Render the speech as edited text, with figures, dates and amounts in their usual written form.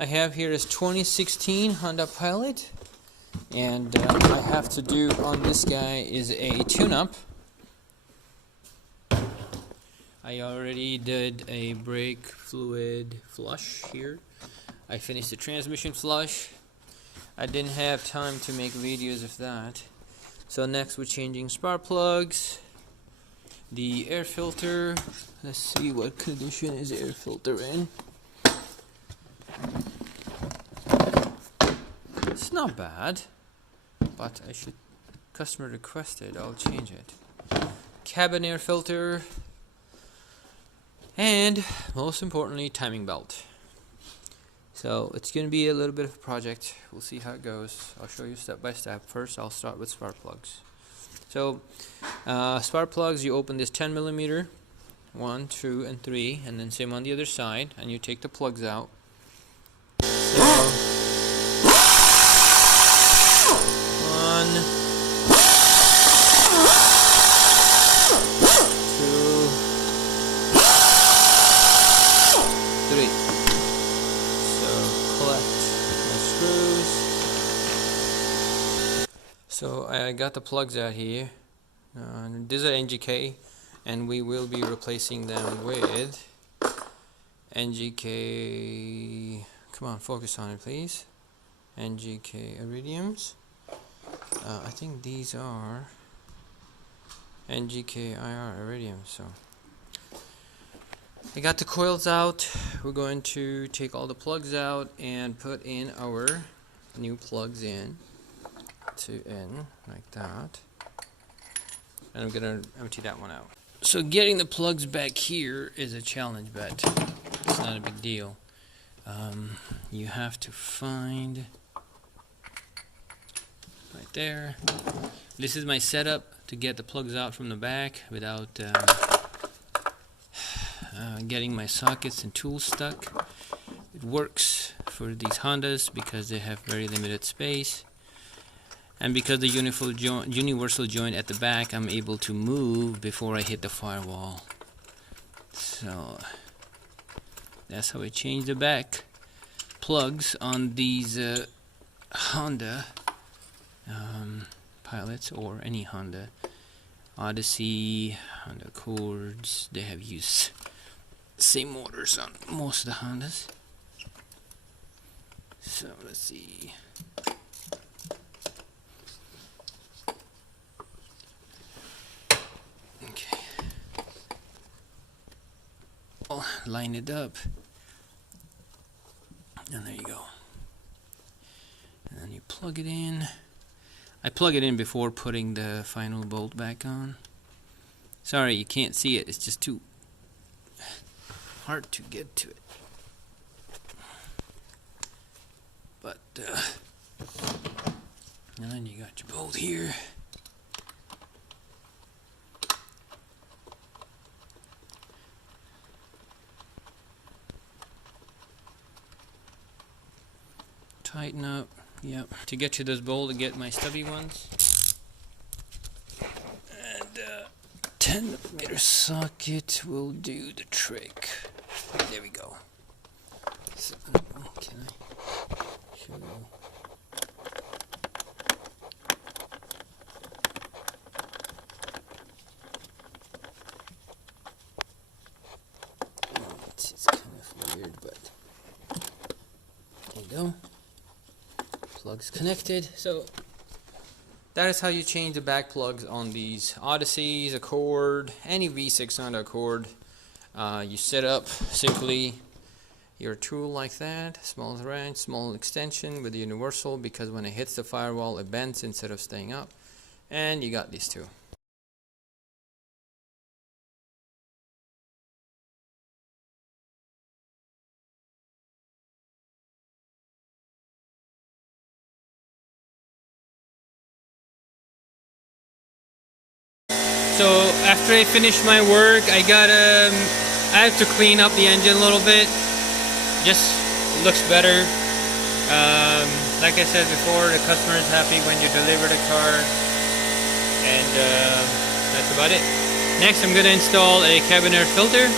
I have here is 2016 Honda Pilot, and I have to do on this guy is a tune-up. I already did a brake fluid flush here. I finished the transmission flush. I didn't have time to make videos of that. So next we're changing spark plugs, the air filter. Let's see what condition is the air filter in. It's not bad, but I should, customer requested, I'll change it. Cabin air filter, and most importantly, timing belt. So it's going to be a little bit of a project. We'll see how it goes. I'll show you step by step. First, I'll start with spark plugs. So spark plugs, you open this 10 millimeter, 1, 2, and 3, and then same on the other side, and you take the plugs out. So, 1, 2, 3. So I got the plugs out here. These are NGK, and we will be replacing them with NGK. Come on, focus on it, please. NGK iridiums. I think these are NGK IR iridiums. So I got the coils out. We're going to take all the plugs out and put in our new plugs in. Like that, and I'm gonna empty that one out. So getting the plugs back here is a challenge, but it's not a big deal. You have to find right there. This is my setup to get the plugs out from the back without getting my sockets and tools stuck. It works for these Hondas because they have very limited space. And because the universal joint at the back, I'm able to move before I hit the firewall. So that's how I change the back plugs on these Honda Pilots, or any Honda Odyssey, Honda Accords. They have used same motors on most of the Hondas. So let's see. Line it up, and there you go. And then you plug it in. I plug it in before putting the final bolt back on. Sorry, you can't see it. It's just too hard to get to it. But and then you got your bolt here. Tighten up, yep. To get to this bolt, to get my stubby ones. And 10 millimeter socket will do the trick. There we go. So, can I show you? It's kind of weird, but there you go. Plugs connected. So that is how you change the back plugs on these Odysseys, Accord, any V6 Honda Accord. You set up simply your tool like that, small wrench, small extension with the universal, because when it hits the firewall it bends instead of staying up, and you got these two. So after I finish my work, I have to clean up the engine a little bit. Just looks better. Like I said before, the customer is happy when you deliver the car, and that's about it. Next, I'm gonna install a cabin air filter.